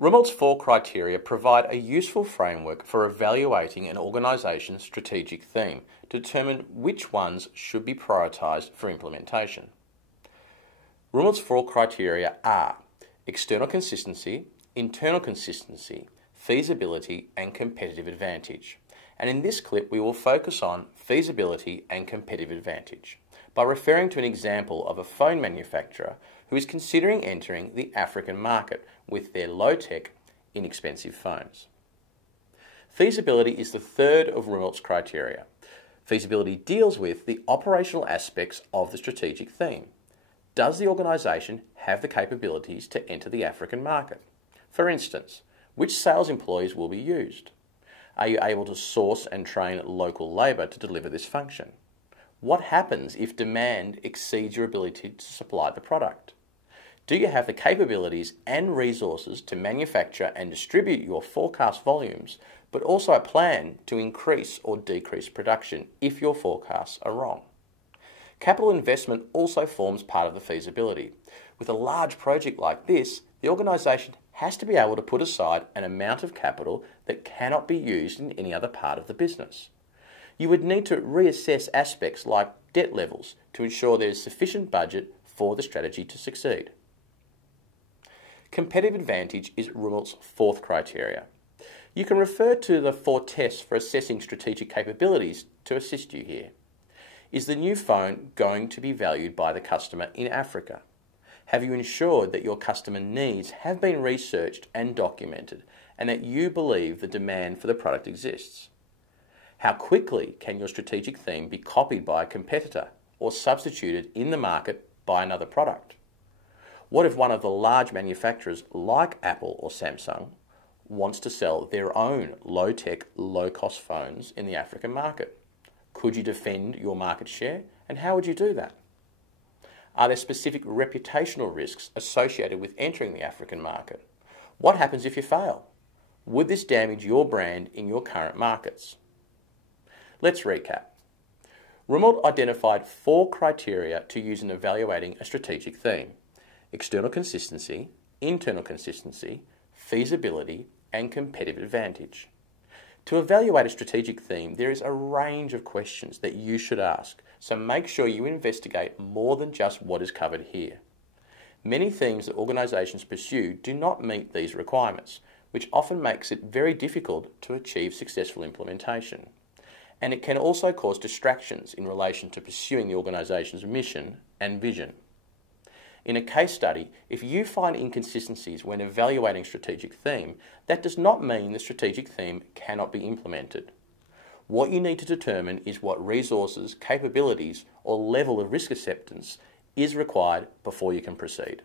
Rumelt's 4 criteria provide a useful framework for evaluating an organisation's strategic theme to determine which ones should be prioritised for implementation. Rumelt's 4 criteria are external consistency, internal consistency, feasibility and competitive advantage. And in this clip we will focus on feasibility and competitive advantage by referring to an example of a phone manufacturer who is considering entering the African market with their low-tech, inexpensive phones. Feasibility is the third of Rumelt's criteria. Feasibility deals with the operational aspects of the strategic theme. Does the organisation have the capabilities to enter the African market? For instance, which sales employees will be used? Are you able to source and train local labour to deliver this function? What happens if demand exceeds your ability to supply the product? Do you have the capabilities and resources to manufacture and distribute your forecast volumes, but also a plan to increase or decrease production if your forecasts are wrong? Capital investment also forms part of the feasibility. With a large project like this, the organisation has to be able to put aside an amount of capital that cannot be used in any other part of the business. You would need to reassess aspects like debt levels to ensure there is sufficient budget for the strategy to succeed. Competitive advantage is Rumelt's 4th criteria. You can refer to the 4 tests for assessing strategic capabilities to assist you here. Is the new phone going to be valued by the customer in Africa? Have you ensured that your customer needs have been researched and documented and that you believe the demand for the product exists? How quickly can your strategic theme be copied by a competitor or substituted in the market by another product? What if one of the large manufacturers like Apple or Samsung wants to sell their own low-tech, low-cost phones in the African market? Could you defend your market share, and how would you do that? Are there specific reputational risks associated with entering the African market? What happens if you fail? Would this damage your brand in your current markets? Let's recap. Rumelt identified 4 criteria to use in evaluating a strategic theme: external consistency, internal consistency, feasibility, and competitive advantage. To evaluate a strategic theme, there is a range of questions that you should ask, so make sure you investigate more than just what is covered here. Many themes that organisations pursue do not meet these requirements, which often makes it very difficult to achieve successful implementation. And it can also cause distractions in relation to pursuing the organisation's mission and vision. In a case study, if you find inconsistencies when evaluating strategic theme, that does not mean the strategic theme cannot be implemented. What you need to determine is what resources, capabilities, or level of risk acceptance is required before you can proceed.